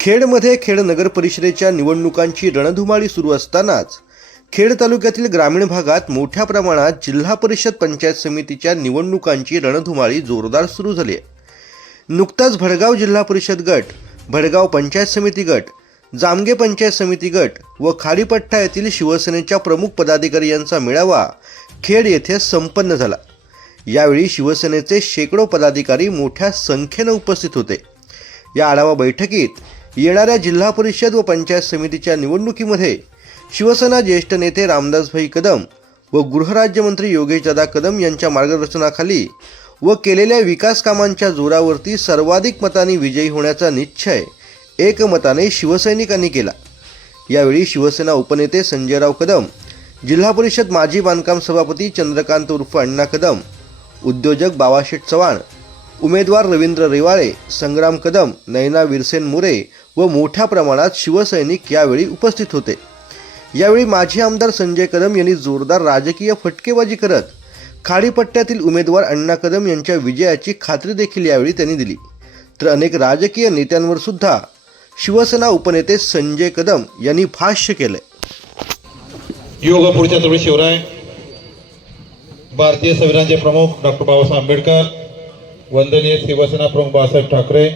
खेडमध्ये खेड नगर परिषदेच्या निवडणुकांची रणधुमाळी सुरू असतानाच खेड तालुक्यातील ग्रामीण भागात मोठ्या प्रमाणात जिल्हा परिषद पंचायत समितीच्या निवडणुकांची रणधुमाळी जोरदार सुरू झाली आहे. नुकताच भडगाव जिल्हा परिषद गट भडगाव पंचायत समिती गट जामगे पंचायत समिती गट व खाडीपट्टा येथील शिवसेनेच्या प्रमुख पदाधिकारी यांचा मेळावा खेड येथे संपन्न झाला. यावेळी शिवसेनेचे शेकडो पदाधिकारी मोठ्या संख्येनं उपस्थित होते. या आढावा बैठकीत येणाऱ्या जिल्हा परिषद व पंचायत समितीच्या निवडणुकीमध्ये शिवसेना ज्येष्ठ नेते रामदासभाई कदम व गृहराज्यमंत्री योगेशदादा कदम यांच्या मार्गदर्शनाखाली व केलेल्या विकास कामांच्या जोरावरती सर्वाधिक मतांनी विजयी होण्याचा निश्चय एकमताने शिवसैनिकांनी केला. यावेळी शिवसेना उपनेते संजयराव कदम जिल्हा परिषद माजी बांधकाम सभापती चंद्रकांत उर्फ अण्णा कदम उद्योजक बाबाशेठ चव्हाण उमेदवार रवींद्र रेवाळे संग्राम कदम नैना विरसेन मुरे व मोठ्या प्रमाणात शिवसैनिक यावेळी उपस्थित होते. यावेळी माजी आमदार संजय कदम यांनी जोरदार राजकीय फटकेबाजी करत खाडीपट्ट्यातील उमेदवार अण्णा कदम यांच्या विजयाची खात्री देखील यावेळी त्यांनी दिली. तर अनेक राजकीय नेत्यांवर सुद्धा शिवसेना उपनेते संजय कदम यांनी भाष्य केले योगापूरच्या पुढच्या शिवराय भारतीय संविधानचे प्रमुख डॉक्टर बाबासाहेब आंबेडकर वंदनीय शिवसेना प्रमुख बाळासाहेब ठाकरे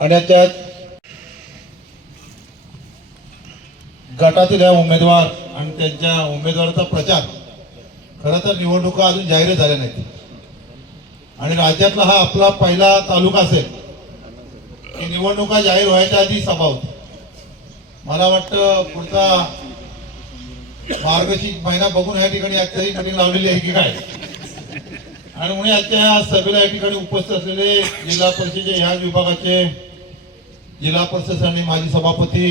आणि त्यात गटातील ह्या उमेदवार आणि त्यांच्या उमेदवाराचा प्रचार खरं तर निवडणुका अजून जाहीर झाल्या नाहीत. आणि राज्यातला हा आपला पहिला तालुका असेल की निवडणुका जाहीर व्हायच्या आधी सभा होती. मला वाटतं पुढचा मार्गशीर्ष महिना बघून या ठिकाणी आजच्याही मीटिंग लावलेली आहे की काय? आणि म्हणून आजच्या या सभेला या ठिकाणी उपस्थित असलेले जिल्हा परिषदेच्या ह्या विभागाचे जिल्हा परिषद आणि माजी सभापती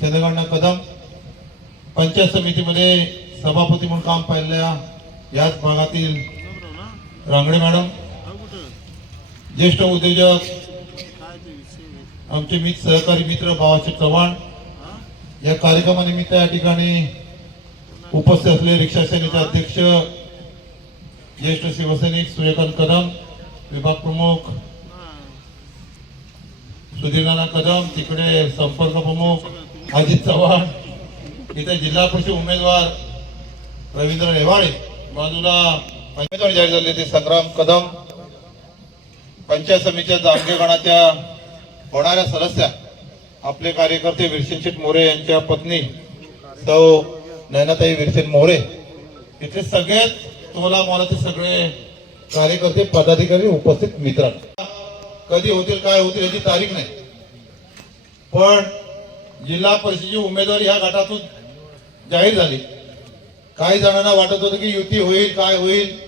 चंद्रकांत कदम पंचायत समितीमध्ये सभापती म्हणून काम पाहिल्या याच भागातील रांगडे मॅडम ज्येष्ठ उद्योजक आमचे मित्र सहकारी मित्र बाबासाहेब चव्हाण या कार्यक्रमानिमित्त या ठिकाणी उपस्थित असलेले रिक्षा सेनेचे अध्यक्ष ज्येष्ठ शिवसैनिक सूर्यकांत कदम विभाग प्रमुख सुधीरनाना कदम तिकडे संपर्क प्रमुख अजित चव्हाण इथे जिल्हा परिषद उमेदवार रवींद्र रेवाळे बाजूला उमेदवार जाहीर झाले ते संग्राम कदम. पंचायत समितीच्या जामगे गणाच्या होणाऱ्या सदस्या आपले कार्यकर्ते विरसेन मोरे यांच्या पत्नी सौ नैनाताई विरसेन मोरे. इथे सगळेच तुम्हाला मला ते सगळे कार्यकर्ते पदाधिकारी उपस्थित मित्र कधी होतील काय होतील याची तारीख नाही. पण जिल्हा परिषदेची उमेदवारी ह्या गटातून जाहीर झाली. काही जणांना वाटत होतं की युती होईल काय होईल.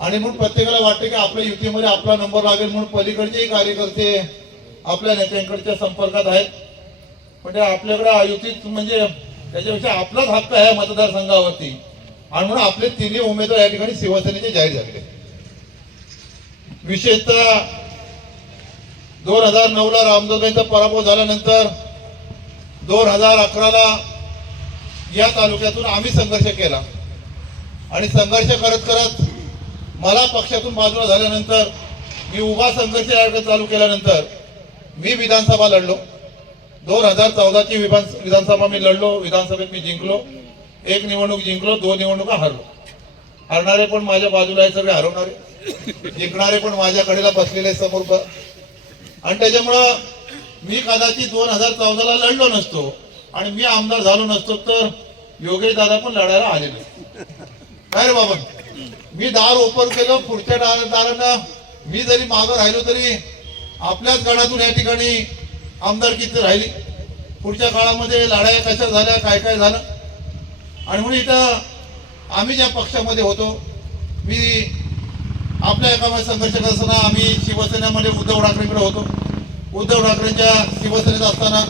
आणि म्हणून प्रत्येकाला वाटतं की आपल्या युतीमध्ये आपला नंबर लागेल म्हणून पलीकडचेही कार्यकर्ते आपल्या नेत्यांकडच्या संपर्कात आहेत. पण ते आपल्याकडे युतीत म्हणजे त्याच्यापेक्षा आपलाच हक्क आहे मतदारसंघावरती. आणि म्हणून आपले तिन्ही उमेदवार या ठिकाणी शिवसेनेचे जाहीर झालेले विशेषतः दोन हजार नऊला रामदासांचा पराभव झाल्यानंतर दोन हजार अकराला या तालुक्यातून आम्ही संघर्ष केला. आणि संघर्ष करत करत मला पक्षातून बाजूला झाल्यानंतर मी उभा संघर्ष चालू केल्यानंतर मी विधानसभा लढलो. दोन हजार चौदाची विधान विधानसभा मी लढलो विधानसभेत मी जिंकलो. एक निवडणूक जिंकलो दोन निवडणुका हरलो. हरणारे पण माझ्या बाजूला आहे सगळे हरवणारे. जिंकणारे पण माझ्या कडेला बसलेले समोर आणि त्याच्यामुळं मी कदाचित दोन हजार चौदाला लढलो नसतो आणि मी आमदार झालो नसतो तर योगेश दादा पण लढायला आले नसते काय रे बाबा? मी दार ओपन केलं पुढच्या दार मी जरी मागं राहिलो तरी आपल्याच गणातून या ठिकाणी आमदार किती राहिली? पुढच्या काळामध्ये लढाया कशा झाल्या काय काय झालं? आणि म्हणून इथं आम्ही ज्या पक्षामध्ये होतो मी आपल्या एका संघर्ष करत असताना आम्ही शिवसेनेमध्ये उद्धव ठाकरेंकडे होतो. उद्धव ठाकरेंच्या शिवसेनेत असताना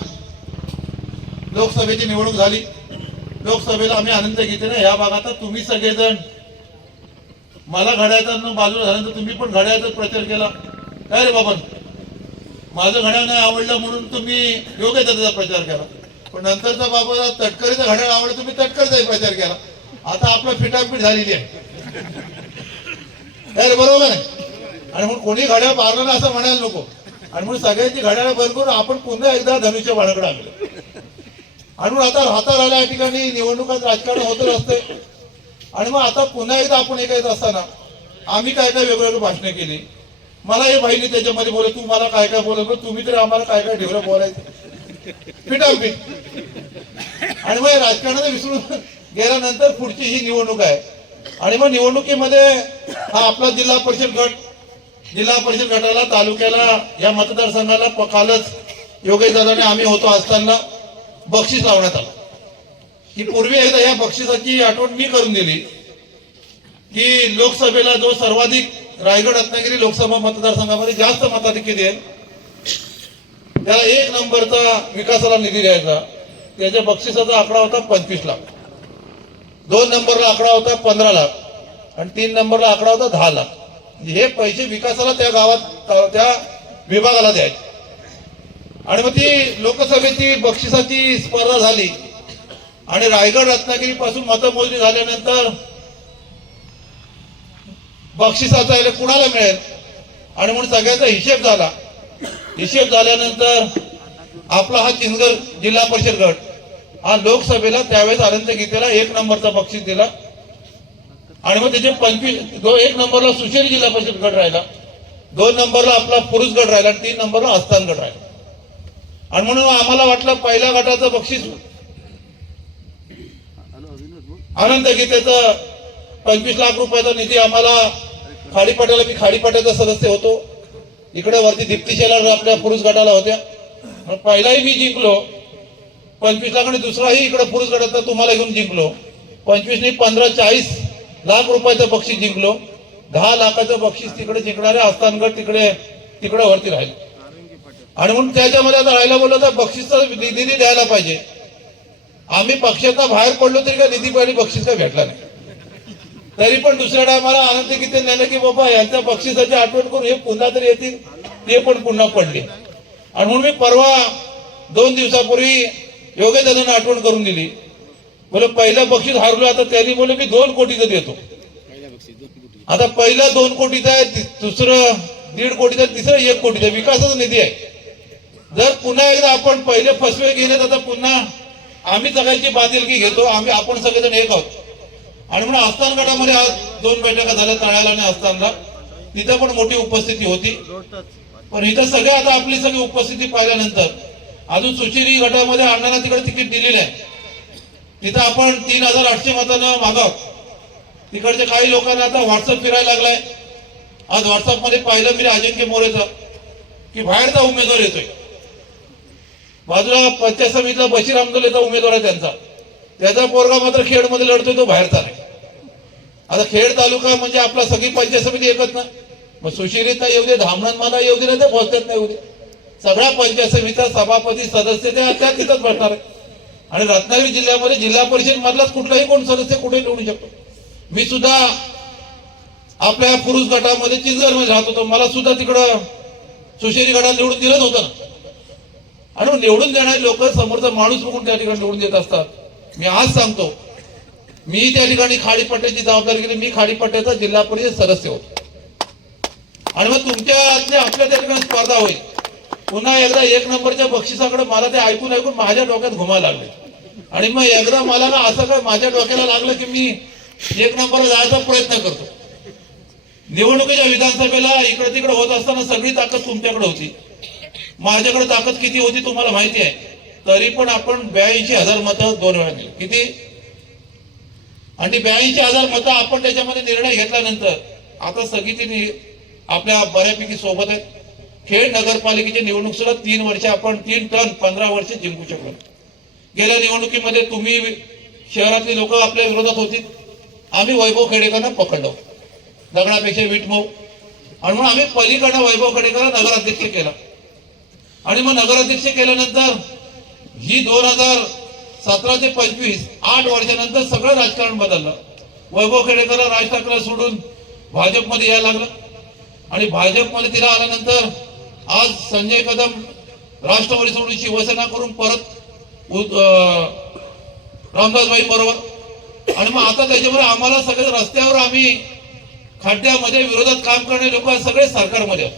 लोकसभेची निवडणूक झाली. लोकसभेला आम्ही आनंद घेतलेला ह्या भागात तुम्ही सगळेजण मला घड्याळाचा बाजूला झाल्यानंतर तुम्ही पण घड्याचा प्रचार केला. काय रे बाबा? माझं घड्याळ नाही आवडलं म्हणून तुम्ही योग्य त्याचा प्रचार केला. पण नंतरचा बाबा तटकरीचं घड्याळ आवडलं तुम्ही तटकरीचाही प्रचार केला. आता आपलं फिटाफिट झालेली आहे. बरोबर आहे. आणि मग कोणी घड्याळ पारलं ना असं म्हणायला नको. आणि म्हणून सगळ्यांची घड्याळ बंद करून आपण पुन्हा एकदा धनुष्य बाळकडे आलो आणि मग आता राहता राहिल्या या ठिकाणी निवडणुकात राजकारण होतच असते आणि मग आता पुन्हा एकदा आपण एक येत असताना आम्ही काय काय वेगवेगळी भाषणं केली. मला हे बाईने त्याच्यामध्ये बोलत तू मला काय काय बोलत तुम्ही तरी आम्हाला काय काय ठेवलं बोलायचं. पिटापीट आणि मग हे राजकारणाला विसरून गेल्यानंतर पुढची ही निवडणूक आहे. आणि मग निवडणुकीमध्ये हा आपला जिल्हा परिषद गट जिल्हा परिषद गटाला तालुक्याला या मतदारसंघाला प- कालच योगेश दादाने आम्ही होतो असताना बक्षीस लावण्यात आलं. की पूर्वी एकदा या बक्षिसाची आठवण मी करून दिली की लोकसभेला जो सर्वाधिक रायगड रत्नागिरी लोकसभा मतदारसंघामध्ये जास्त मताधिक्य देईल त्याला एक नंबरचा विकासाला निधी द्यायचा. त्याच्या बक्षिसाचा आकडा होता पंचवीस लाख. दोन नंबरला आकडा होता पंधरा लाख आणि तीन नंबरला आकडा होता दहा लाख म्हणजे हे पैसे विकासाला त्या गावात त्या विभागाला द्यायचे. आणि मग ती लोकसभेची बक्षिसाची स्पर्धा झाली. आणि रायगड रत्नागिरी पासून मतमोजणी झाल्यानंतर बक्षिसाचा याला कुणाला मिळेल? आणि म्हणून सगळ्याचा हिशेब झाला. हिशेब झाल्यानंतर आपला हा चिंचगड जिल्हा परिषद गट हा लोकसभेला त्यावेळेस अनंत गीतेला एक नंबरचा बक्षीस दिला. आणि मग त्याचे पंचवीस दो एक नंबरला सुशेरी जिल्हा परिषद गट राहिला. दोन नंबरला आपला पुरुष गट राहिला आणि तीन नंबरला आस्थान गट राहिला. आणि म्हणून आम्हाला वाटलं पहिल्या गटाचं बक्षीस अनंत गीतेचा पंचवीस लाख रुपयाचा निधी आम्हाला खाडीपाट्याला मी खाडीपाट्याचा सदस्य होतो. इकडे वरती दीप्ती शेलार आपल्या पुरुष गटाला होत्या. पहिलाही मी जिंकलो. पंचवीसलाकडे दुसराही इकडे पुरुष गटाचा तुम्हाला घेऊन जिंकलो. पंचवीसनी पंधरा चाळीस लाख रुपयाचं बक्षीस जिंकलो. दहा लाखाचं बक्षीस तिकडे जिंकणारे आस्थानगड तिकडे तिकडे वरती राहिले. आणि म्हणून त्याच्यामध्ये आता राहायला बोललं तर बक्षीसचा निधी द्यायला पाहिजे. आम्ही पक्षाचा बाहेर पडलो तरी का निधी पाहिजे बक्षीस काय भेटला नाही. तरी पण दुसऱ्या टायमाला आनंद किती नेलं की बाबा यांच्या बक्षिसाची आठवण करून हे पुन्हा तरी येतील ते पण पुन्हा पडले. आणि म्हणून मी परवा दोन दिवसापूर्वी योगेश दादांना आठवण करून दिली. बोले पहिलं बक्षीस हारलो आता त्यांनी बोले मी दोन कोटीचं देतो. आता पहिलं दोन कोटीचं आहे दुसरं दीड कोटीचं तिसरं एक कोटीचं. विकासाचा निधी आहे. जर पुन्हा एकदा आपण पहिले फसवे गेले तर आता पुन्हा आम्ही सगळ्यांची बांधिलकी घेतो आम्ही आपण सगळेजण एक आहोत. आणि म्हणून आस्थान गटामध्ये आज दोन बैठका झाल्या तळ्याला आणि आस्थानला. तिथं पण मोठी उपस्थिती होती. पण इथं सगळे आता आपली सगळी उपस्थिती पाहिल्यानंतर अजून सुशिरी गटामध्ये अण्णांना तिकडे तिकीट दिलेलं आहे. तिथं आपण तीन हजार आठशे मतांना मागाव तिकडच्या काही लोकांना आता व्हॉट्सअप फिरायला लागलाय. आज व्हॉट्सअपमध्ये पाहिलं मी अजिंक्य मोरेचं की बाहेरचा उमेदवार येतोय. बाजूला पंचायत समितीला बशीर अमदुल्लेचा उमेदवार आहे त्यांचा. त्याचा पोरगा मात्र खेडमध्ये लढतोय तो बाहेरचा नाही. आता खेड तालुका म्हणजे आपला सगळी पंचायत समिती एकच ना. मग सुशिरीता येऊ दे धामणन मला येऊ दे ना ते भोसत्यात नाही येऊ दे. सगळ्या पंचायत समितीचा सभापती सदस्य त्या त्या तिथंच बसणार आहे. आणि रत्नागिरी जिल्ह्यामध्ये जिल्हा परिषद मधलाच कुठलाही कोण सदस्य कुठे निवडू शकतो. मी सुद्धा आपल्या पुरुष गटामध्ये चिंचगडमध्ये राहत होतो. मला सुद्धा तिकडं सुशेरी गटाला निवडून दिलंच होतं ना. आणि मग निवडून देणारे लोक समोरचा माणूस बघून त्या ठिकाणी निवडून देत असतात. मी आज सांगतो मी त्या ठिकाणी खाडीपट्ट्याची जबाबदारी केली मी खाडीपट्ट्याचा जिल्हा परिषद सदस्य होतो. आणि मग तुमच्या आपल्या त्या ठिकाणी स्पर्धा होईल. पुन्हा एकदा एक नंबरच्या बक्षिसाकडे मला ते ऐकून ऐकून माझ्या डोक्यात घुमायला लागले. आणि मग एकदा मला ना असं काय माझ्या डोक्याला लागलं की मी एक नंबरला जायचा प्रयत्न करतो. निवडणुकीच्या विधानसभेला इकडे तिकडे होत असताना सगळी ताकद तुमच्याकडे होती. माझ्याकडे ताकद किती होती तुम्हाला माहिती आहे? तरी पण आपण ब्याऐंशी हजार मतं दोन वेळा दिली. किती? आणि ब्याऐंशी हजार मतं आपण त्याच्यामध्ये निर्णय घेतल्यानंतर आता सगळी तिने आपल्या बऱ्यापैकी सोबत आहेत. खेड नगरपालिकेची निवडणूक सुद्धा तीन वर्ष आपण तीन टन पंधरा वर्ष जिंकू शकलो. गेल्या निवडणुकीमध्ये तुम्ही शहरातली लोक आपल्या विरोधात होती. आम्ही वैभव खेडेकरांना पकडलो. दगडापेक्षा वीट मऊ. आणि म्हणून आम्ही पलीकडनं वैभव खेडेकरला नगराध्यक्ष केला. आणि मग नगराध्यक्ष केल्यानंतर ही दोन हजार सतरा ते पंचवीस आठ वर्षानंतर सगळं राजकारण बदललं. वैभव खेडेकर राज ठाकरे सोडून भाजपमध्ये यायला लागलं. आणि भाजपमध्ये तिला आल्यानंतर आज संजय कदम राष्ट्रवादी सोडूनची वसना करून परत रामदासबाई बरोबर. आणि मग आता त्याच्यामुळे आम्हाला सगळे रस्त्यावर आम्ही खड्ड्यामध्ये विरोधात काम करणारे लोक सगळे सरकारमध्ये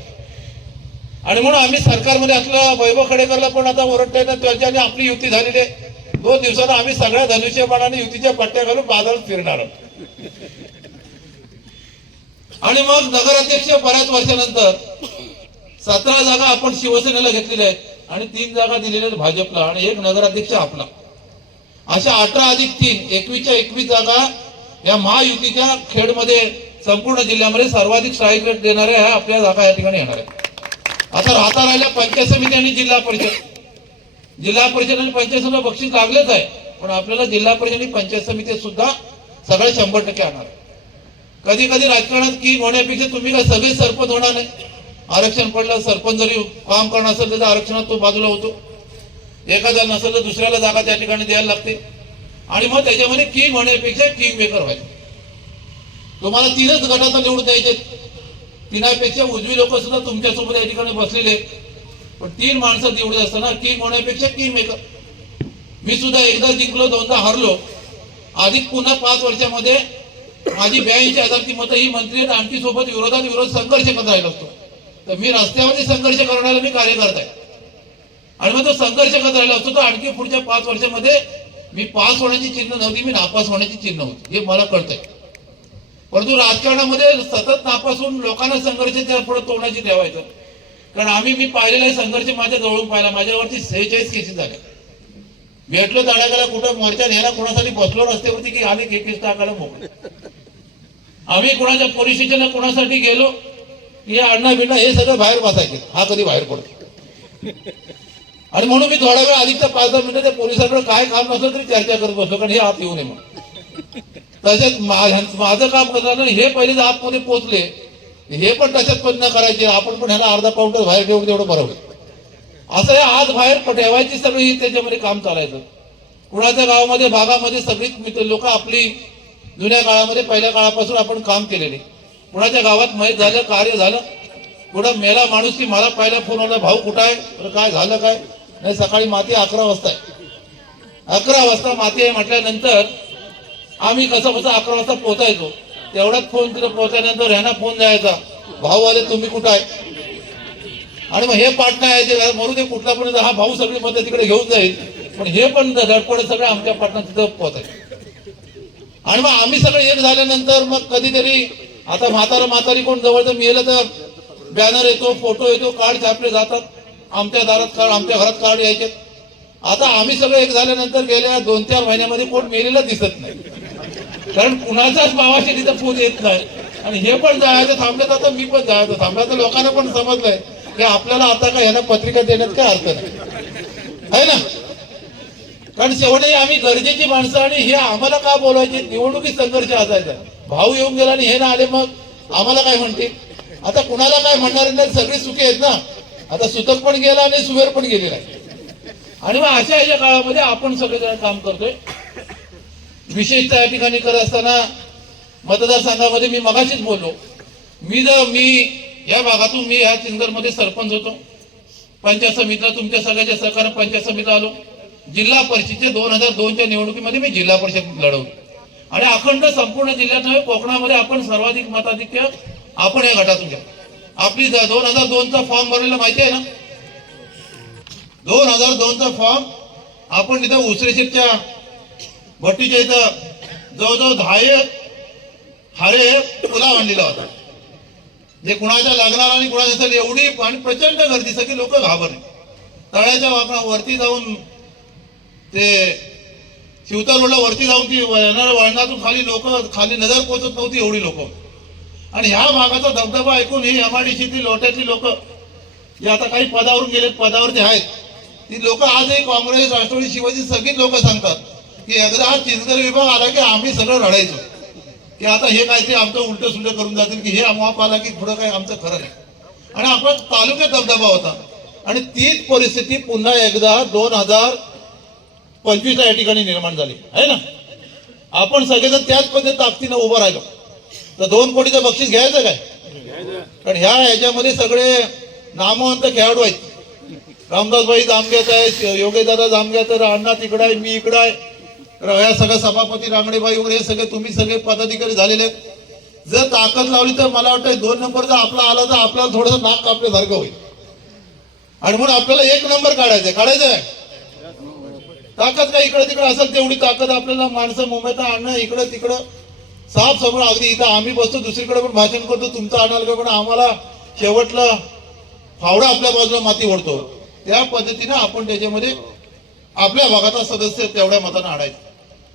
आणि म्हणून आम्ही सरकारमध्ये असलं वैभव खडेकरला पण आता ओरडतोय ना त्याच्याने आपली युती झालेली आहे. दोन दिवसानं आम्ही सगळ्या धनुष्यपणाने युतीच्या पट्ट्या घालून बाजारात फिरणार आहोत. आणि मग नगराध्यक्ष बऱ्याच वर्षानंतर सतरा जागा आपण शिवसेनेला घेतलेल्या आहेत आणि तीन जागा दिलेल्या आहेत भाजपला आणि एक नगराध्यक्ष आपला. अशा अठरा अधिक तीन एकवीसच्या एकवीस जागा या महायुतीच्या खेडमध्ये संपूर्ण जिल्ह्यामध्ये सर्वाधिक स्थायिक देणाऱ्या ह्या आपल्या जागा या ठिकाणी येणार आहेत. आता राहता राहिल्या पंचायत समिती आणि जिल्हा परिषद. जिल्हा परिषद आणि पंचायत समिती बक्षीस लागलेच आहे पण आपल्याला जिल्हा परिषद आणि पंचायत समिती सुद्धा सगळे शंभर टक्के आणणार कधी कधी राजकारणात की होण्यापेक्षा तुम्ही काय सगळे सरपंच होणार नाही. आरक्षण पडलं सरपंच जरी काम करणं असेल तर आरक्षणात तो बाजूला होतो. एखादा नसेल तर दुसऱ्याला जागा त्या ठिकाणी द्यायला लागते. आणि मग त्याच्यामध्ये किंग होण्यापेक्षा किंग मेकर व्हायचं. तुम्हाला तीनच गटात निवडून द्यायचे तिनापेक्षा उजवी लोक सुद्धा तुमच्यासोबत या ठिकाणी बसलेले पण तीन माणसं निवडत असताना किंग होण्यापेक्षा किंग मेकर मी सुद्धा एकदा जिंकलो दोनदा हरलो. अधिक पुन्हा पाच वर्षामध्ये माझी ब्याऐंशी हजारची मतं ही मंत्री आमची सोबत विरोधात विरोध संघर्ष करत राहिलो असतो. तर मी रस्त्यावरती संघर्ष करण्याला मी कार्यकर्ता आहे. आणि मग तो संघर्ष करत राहिला असतो तर आणखी पुढच्या पाच वर्षामध्ये मी पास होण्याची चिन्ह नव्हती मी नापास होण्याची चिन्ह होती. हे मला कळतंय. परंतु राजकारणामध्ये सतत नापास होऊन लोकांना संघर्षाच्या पुढे तोंडाची ठेवायचं. कारण आम्ही मी पाहिलेला आहे संघर्ष माझ्या जवळून पाहिला माझ्यावरती सेहेचाळीस केसेस झाल्या भेटलो तडाख्याला कुठं मोर्चा न्यायला कोणासाठी बसलो रस्त्यावरती की आले केस टाकायला मोकळे. आम्ही कोणाच्या पोलीस स्टेशनला कोणासाठी गेलो? हे अण्णा बिण्णा हे सगळं बाहेर बसायचे. हा कधी बाहेर पडतो. आणि म्हणून मी थोडा वेळ आधीच्या पाच दहा मिनिटं त्या पोलिसांकडे काय काम नसलं तरी चर्चा करत बसलो कारण हे आत येऊ नये म्हणून. तसेच माझं काम करताना हे पहिले आतमध्ये पोहोचले हे पण तशाच पण करायचे. आपण पण ह्याला अर्धा पाऊंडर बाहेर ठेवून तेवढं बरं होईल. असं हे आज बाहेर ठेवायची सगळी त्याच्यामध्ये काम चालायचं. कुणाच्या गावामध्ये भागामध्ये सगळीच मित्र लोक आपली जुन्या काळामध्ये पहिल्या काळापासून आपण काम केलेले. कुणाच्या गावात माहीत झालं कार्य झालं? कुठं मेला माणूस की मला पहिला फोन आला भाऊ कुठं आहे? तर काय झालं काय? नाही सकाळी माती अकरा वाजता आहे. अकरा वाजता माती आहे म्हटल्यानंतर आम्ही कसं कसं अकरा वाजता पोहोचायचो तेवढ्यात फोन तिथं पोहोचल्यानंतर ह्यांना फोन द्यायचा भाऊ आले तुम्ही कुठं आहे? आणि मग हे पाटणा यायचे मरू दे कुठला पण हा भाऊ सगळी मध्ये तिकडे घेऊन जाईल. पण हे पण धडपड सगळे आमच्या पाटणा तिथं पोहोचायचे आणि मग आम्ही सगळे एक झाल्यानंतर मग कधीतरी आता म्हातारा म्हातारी कोण जवळचं मिळेल तर बॅनर येतो फोटो येतो कार्ड छापले जातात. आमच्या दारात कार्ड आमच्या घरात कार्ड यायचे. आता आम्ही सगळे एक झाल्यानंतर गेल्या दोन चार महिन्यामध्ये कोण मेलेलं दिसत नाही. कारण कुणाचाच मावाशी तिथं फोन येत नाही. आणि हे पण जायचं थांबलं तर मी पण जायचं. थांबलं तर लोकांना पण समजलंय. की आपल्याला आता काय ह्यांना पत्रिका देण्यात काय अर्थ नाही. आहे ना? कारण शेवटी आम्ही गरजेची माणसं आणि हे आम्हाला का बोलायचे? निवडणुकीत संघर्ष असायचा. भाऊ येऊन गेला आणि हे ना आले मग आम्हाला काय म्हणतील? आता कुणाला काय म्हणणार नाही सगळे सुखी आहेत ना? आता सुतक पण गेला आणि सुवेर पण गेलेला आहे. आणि मग अशा ह्याच्या काळामध्ये आपण सगळेजण काम करतोय. विशेषतः या ठिकाणी करत असताना मतदारसंघामध्ये मी मगाशीच बोललो मी जर मी या भागातून मी ह्या चिंदरमध्ये सरपंच होतो. पंचायत समितीला तुमच्या सगळ्याच्या सरकार पंचायत समितीला आलो. जिल्हा परिषदेच्या दोन हजार दोनच्या निवडणुकीमध्ये मी जिल्हा परिषद लढवली. आणि अखंड संपूर्ण जिल्ह्यात नव्हे कोकणामध्ये आपण सर्वाधिक मताधिक्य आपण या गटातून घ्या. आपली दोन हजार दोनचा फॉर्म भरलेला माहिती आहे ना? दोन हजार दोनचा फॉर्म आपण तिथं उसरेशीरच्या भट्टीच्या इथं जवळजवळ दहा एक हारे पुलाव आणलेला होता. जे कुणाच्या लग्नाला आणि कुणाच्या असेल एवढी आणि प्रचंड गर्दी सगळी लोक घाबरले. तळ्याच्या वाकणा वरती जाऊन ते शिवता रोडला वरती जाऊन ती येणाऱ्या वळणातून खाली लोक खाली नजर पोचत नव्हती एवढी लोक. आणि ह्या भागाचा धबधबा ऐकून ही एमआयडीसीतली लोट्यातली लोक जे आता काही पदावरून गेले पदावरती आहेत. ती लोक आजही काँग्रेस राष्ट्रवादी शिवाजी सगळी लोक सांगतात की एकदा हा चिंचकर विभाग आला की आम्ही सगळं रडायचो. की आता हे काहीतरी आमचं उलट सुलट करून जातील की हे अमाप आला की पुढं काही आमचं खरं नाही. आणि आपण तालुक्यात धबधबा होता. आणि तीच परिस्थिती पुन्हा एकदा दोन हजार पंचवीसला या ठिकाणी निर्माण झाली. आहे ना? आपण सगळेजण त्याच पद्धतीने ताकदीनं उभं राहिलो. तर दोन कोटीचं बक्षीस घ्यायचं काय? कारण ह्या ह्याच्यामध्ये सगळे नामवंत खेळाडू आहेत. रामदासबाई जामग्यात आहे योगेशदादा जामग्यात आहे अण्णा तिकडं आहे मी इकडं आहे. र- या सगळ्या सभापती रांगडेबाई वगैरे हे सगळे तुम्ही सगळे पदाधिकारी झालेले आहेत. जर ताकद लावली तर मला वाटतं दोन नंबर जर आपला आला तर आपल्याला थोडंसं नाक कापल्यासारखं होईल. आणि म्हणून आपल्याला एक नंबर काढायचा आहे ताकद काय इकडे तिकडे असेल तेवढी ताकद आपल्याला माणसं मुंबईत आणणं इकडं तिकडं. साफ समोर अगदी इथं आम्ही बसतो दुसरीकडे पण भाषण करतो तुमचं आणाल का पण आम्हाला शेवटला फावडा आपल्या बाजूला माती ओढतो. त्या पद्धतीनं आपण त्याच्यामध्ये आपल्या भागाचा सदस्य तेवढ्या मतानं आणायचं.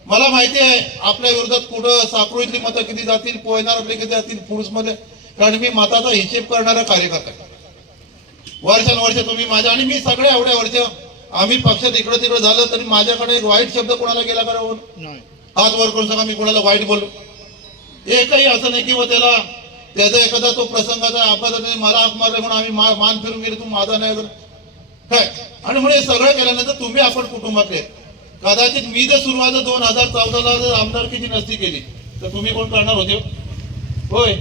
मला माहिती आहे आपल्या विरोधात कुठं साक्रोळीतली मतं किती जातील पोयनारातले किती जातील पुरुषमध्ये. कारण मी मताचा हिशेब करणारा कार्यकर्ता वर्षानुवर्ष तुम्ही माझ्या आणि मी सगळ्या एवढ्या वर्ष आम्ही पक्षात इकडं तिकडं झालं तरी माझ्याकडे एक वाईट शब्द कोणाला गेला करा हात वर करून सांगा मी कोणाला वाईट बोललो एकही असं नाही किंवा त्याला त्याचा एखादा तो प्रसंगाचा अपघाताने मला हाक मारला म्हणून आम्ही मान फिरून गेले तू माझा नाही काय? आणि म्हणजे हे सगळं केल्यानंतर तुम्ही आपण कुटुंबातले कदाचित मी जर सुरुवात दोन हजार चौदाला जर आमदारकीची नसती केली तर तुम्ही कोण करणार होते होय.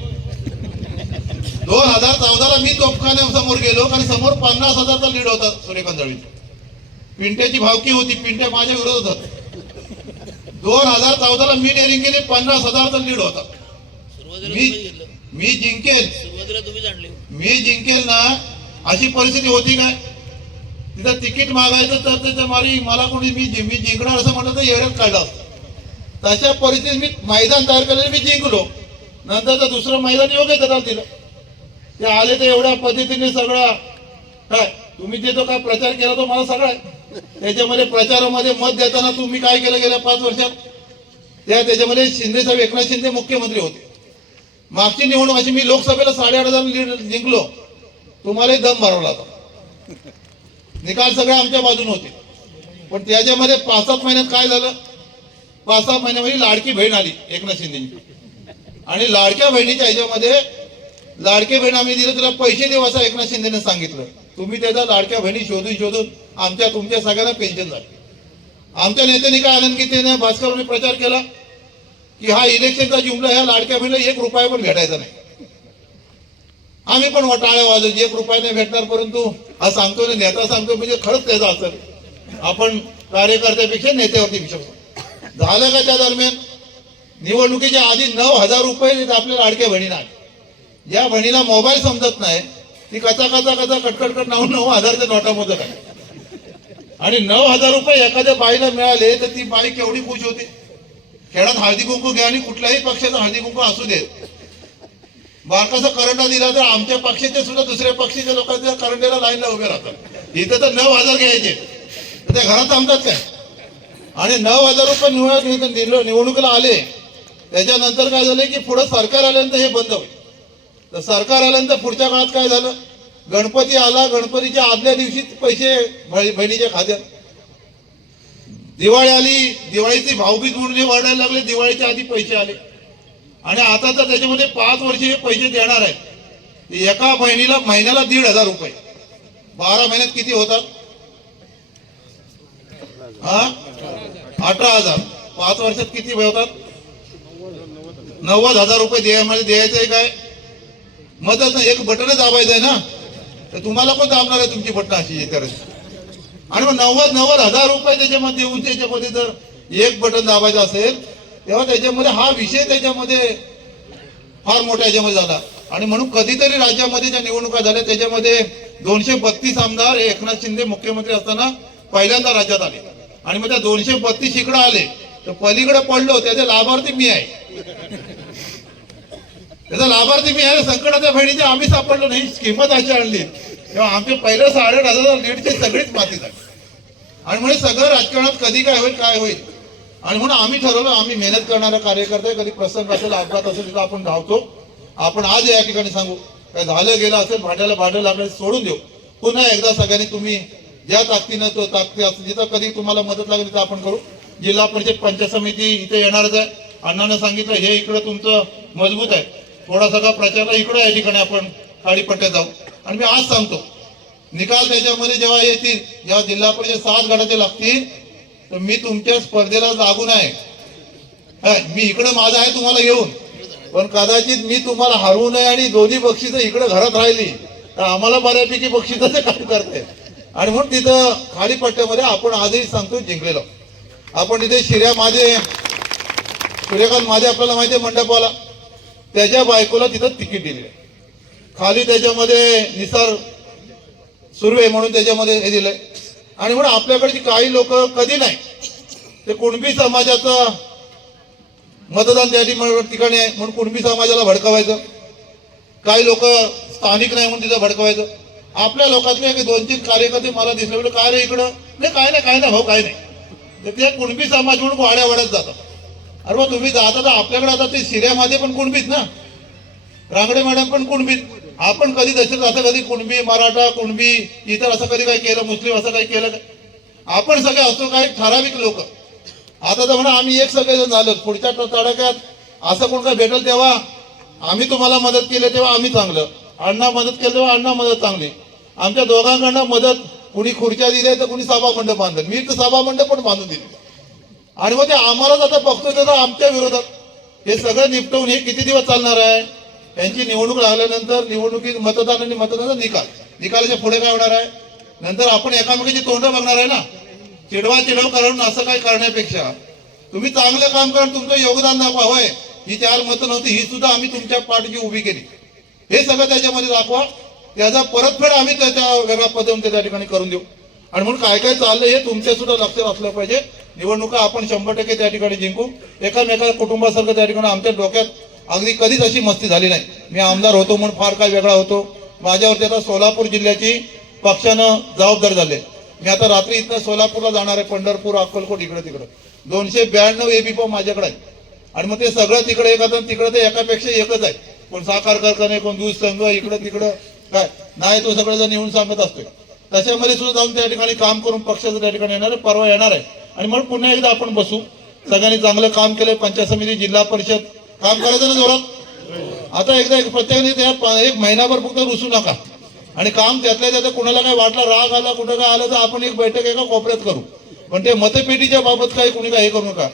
दोन हजार चौदाला मी तोफखाने समोर गेलो कारण समोर पन्नास हजारचा लीड होता सूर्यकांत पिंट्याची भावकी होती पिंट्या माझ्या विरोधात होता दोन हजार चौदाला मी डेअरिंग केली पन्नास हजारचा लीड होता. मी मी जिंकेल. मी जिंकेल ना अशी परिस्थिती होती काय तिथं तिकीट मागायचं तर त्याच्या मारी मला कोणी मी मी जिंकणार असं म्हटलं तर येड्यात काढलं असतं. तशा परिस्थितीत मी मैदान तयार केलं मी जिंकलो. नंतर तर दुसरं मैदान योग्य त्याला दिलं. ते आले तर एवढ्या पद्धतीने सगळा काय? तुम्ही जे तो काय प्रचार केला तो मला सगळा आहे त्याच्यामध्ये प्रचारामध्ये मत देताना तुम्ही काय केलं गेल्या पाच वर्षात? त्या त्याच्यामध्ये शिंदे साहेब एकनाथ शिंदे मुख्यमंत्री होते. मागची निवडणूक अशी मी लोकसभेला साडेआठ हजार लीड जिंकलो तुम्हालाही दम भरवला होता. निकाल सगळे आमच्या बाजूने होते. पण त्याच्यामध्ये पाच सात महिन्यात काय झालं? पाच सहा महिन्यामध्ये लाडकी बहीण आली एकनाथ शिंदेची. आणि लाडक्या बहिणीच्या ह्याच्यामध्ये लाडके बहीण आम्ही दिलं तुला पैसे देऊ असं एकनाथ शिंदेने सांगितलं. तुम्ही त्याचा लाडक्या बहिणी शोधून शोधून आमच्या तुमच्या सगळ्यांना पेन्शन झाली. आमच्या नेत्यांनी काय आनंद की त्याने भास्करने प्रचार केला की हा इलेक्शनचा जुमला ह्या लाडक्या बहिणीला एक रुपया पण भेटायचा नाही. आम्ही पण टाळ्या वाजवतो एक रुपया नाही भेटणार परंतु हा सांगतो ना नेता सांगतो म्हणजे खरंच त्याचा असेल. आपण कार्यकर्त्यापेक्षा नेत्यावरती विश्वास झालं का त्या दरम्यान? निवडणुकीच्या आधी नऊ हजार रुपये आपल्या लाडक्या बहिणीला आले. ज्या बहिणीला मोबाईल समजत नाही. ती कचा कचा कचा कटकट कट नऊ नऊ हजारच्या नोटा मोजत आहे. आणि नऊ हजार रुपये एखाद्या बाईला मिळाले तर ती बाई केवढी खुश होती? खेळात हळदी कुंकू घ्या आणि कुठल्याही पक्षाचा हळदी कुंकू असू देत. बारकाचा करंडा दिला तर आमच्या पक्षाचे सुद्धा दुसऱ्या पक्षाच्या लोकांच्या करंडेला लाईनला उभे राहतात. इथं तर नऊ हजार घ्यायचे. तर त्या घरात थांबतात काय? आणि नऊ हजार रुपये निवडणूक निवडणुकीला आले. त्याच्यानंतर काय झालं की पुढं सरकार आल्यानंतर हे बंद होईल. तर सरकार आल्यानंतर पुढच्या काळात काय झालं? गणपती आला गणपतीच्या आदल्या दिवशी पैसे बहिणीच्या खात्यात. दिवाळी आली दिवाळीची भाऊबीज म्हणून वाढायला लागले दिवाळीच्या आधी पैसे आले. आणि आता तर त्याच्यामध्ये पाच वर्ष हे पैसे देणार आहेत. एका बहिणीला महिन्याला दीड हजार रुपये. बारा महिन्यात किती होतात? हा? अठरा हजार. पाच वर्षात किती होतात? नव्वद हजार रुपये द्यायमध्ये म्हणजे द्यायचं आहे काय? मदत एक बटनच दाबायचं आहे ना? तर तुम्हाला पण दाबणार आहे तुमची बटन अशी तर आणि मग नव्वद नव्वद हजार रुपये त्याच्यामध्ये देऊन त्याच्यामध्ये जर एक बटन दाबायचं असेल तेव्हा त्याच्यामध्ये हा विषय त्याच्यामध्ये फार मोठ्या याच्यामध्ये झाला. आणि म्हणून कधीतरी राज्यामध्ये ज्या निवडणुका झाल्या त्याच्यामध्ये दोनशे बत्तीस आमदार एकनाथ शिंदे मुख्यमंत्री असताना पहिल्यांदा राज्यात आले. आणि मग त्या दोनशे बत्तीस इकडे आले तर पलीकडे पडलो त्याचे लाभार्थी मी आहे. त्याचा लाभार्थी मी आहे संकटाच्या बहिणीचे आम्ही सापडलो नाही किंमत अशी आणली. तेव्हा आमचे पहिले साडे हजार लीडची सगळीच माती झाली. आणि म्हणजे सगळं राजकारणात कधी काय होईल काय होईल? आणि म्हणून आम्ही ठरवलं आम्ही मेहनत करणारा कार्यकर्ते कधी प्रसंग असेल अपघात असेल तिथं आपण धावतो. आपण आज या ठिकाणी सांगू काय झालं गेलं असेल भांड्याला भांडं लागलं सोडून देऊ. पुन्हा एकदा सगळ्यांनी तुम्ही ज्या ताकदीनं तो ताकदी असेल जिथं कधी तुम्हाला मदत लागली तर आपण करू. जिल्हा परिषद पंचायत समिती इथे येणारच आहे. अण्णानं सांगितलं हे इकडं तुमचं मजबूत आहे. थोडा सगळा प्रचारला इकडं या ठिकाणी आपण खाडीपट्ट्यात जाऊ. आणि मी आज सांगतो निकाल त्याच्यामध्ये जेव्हा येतील जेव्हा जिल्हा परिषद सात गटाचे लागतील तर मी तुमच्या स्पर्धेला लागून आहे मी इकडं माझा आहे तुम्हाला येऊन पण कदाचित मी तुम्हाला हरवू नये आणि दोन्ही बक्षिसं इकडे घरात राहिली तर आम्हाला बऱ्यापैकी बक्षिसाचे काम करते. आणि म्हणून तिथं खाली पट्ट्यामध्ये आपण आजही सांगतो जिंकलेलो. आपण तिथे शिर्या माझे सूर्यकांत माझे आपल्याला माहिती आहे मंडपाला. त्याच्या बायकोला तिथं तिकीट दिले. खाली त्याच्यामध्ये निसार सुर्वे म्हणून त्याच्यामध्ये हे दिलंय. आणि म्हणून आपल्याकडची काही लोक कधी नाही. ते कुणबी समाजाचं मतदान त्या ठिकाणी ठिकाणी आहे म्हणून कुणबी समाजाला भडकवायचं. काही लोक स्थानिक नाही म्हणून तिथं भडकवायचं. आपल्या लोकातले एक दोन तीन कार्यकर्ते मला दिसले. म्हणजे काय रे इकडं? नाही काय नाही काय नाही भाऊ काय नाही. ते कुणबी समाज म्हणून वाड्या वाड्यात जातात. अरे मग तुम्ही जाता तर आपल्याकडे आता ते सिर्यामध्ये पण कुणबीत ना? रांगडे मॅडम पण कुणबीत. आपण कधी दशरथ असं कधी कुणबी मराठा कुणबी इतर असं कधी काही केलं मुस्लिम असं काही केलं का? आपण सगळे असतो काही ठराविक लोक. आता तर म्हणा आम्ही एक सगळेजण झालो. पुढच्या तडाक्यात तडाख्यात असं कोण काय भेटेल तेव्हा आम्ही तुम्हाला मदत केली तेव्हा आम्ही चांगलं. अण्णा मदत केली तेव्हा अण्णा मदत चांगली. आमच्या दोघांकडनं मदत कुणी खुर्च्या दिल्या तर कुणी सभा मंडप बांधलं. मी तर सभा मंडप पण बांधून दिली. आणि मग ते आम्हालाच आता बघतोय तर आमच्या विरोधात. हे सगळं निपटवून हे किती दिवस चालणार आहे? त्यांची निवडणूक लागल्यानंतर निवडणुकीत मतदान आणि मतदानाचा निकाल. निकालाच्या पुढे काय होणार आहे? नंतर आपण एकामेकाची तोंड बघणार आहे ना? चिडवा चिडव करून असं काय करण्यापेक्षा. तुम्ही चांगलं काम करा तुमचं योगदान दाखवा. होय ही चार मतं नव्हती ही सुद्धा आम्ही तुमच्या पाठीची उभी केली. हे सगळं त्याच्यामध्ये दाखवा. त्याचा परतफेड आम्ही त्याच्या वेगळ्या पद्धतीने त्या ठिकाणी करून देऊ. आणि म्हणून काय काय चाललंय हे तुमच्या सुद्धा लक्षात असलं पाहिजे. निवडणुका आपण शंभर टक्के त्या ठिकाणी जिंकू. एकामेका कुटुंबासारखं त्या ठिकाणी आमच्या डोक्यात अगदी कधीच अशी मस्ती झाली नाही. मी आमदार होतो म्हणून फार काय वेगळा होतो. माझ्यावरती आता सोलापूर जिल्ह्याची पक्षानं जबाबदार झाले. मी आता रात्री इथं सोलापूरला जाणार आहे पंढरपूर अक्कलकोट इकडे तिकडे. दोनशे ब्याण्णव एबी फॉर्म माझ्याकडे आहे आणि मग ते सगळं तिकडे एक आता तिकडे ते एकापेक्षा एकच आहे. कोण साखर कारखाने कोण दूध संघ इकडं तिकडं काय? नाही तो सगळं जण येऊन सांगत असतोय त्याच्यामध्ये सुद्धा जाऊन त्या ठिकाणी काम करून पक्षाचं त्या ठिकाणी येणार आहे परवा येणार आहे. आणि म्हणून पुन्हा एकदा आपण बसू. सगळ्यांनी चांगलं काम केलं. पंचायत समिती जिल्हा परिषद. काम करायचं ना जोरात? आता एकदा एक प्रत्येकाने त्या एक महिनाभर फक्त रुसू नका. आणि काम त्यातल्या त्यात कुणाला काय वाटलं राग आला कुठं काय आलं तर आपण एक बैठक एका कोपऱ्यात करू. पण ते मतपेटीच्या बाबत काही कुणी काही करू नका.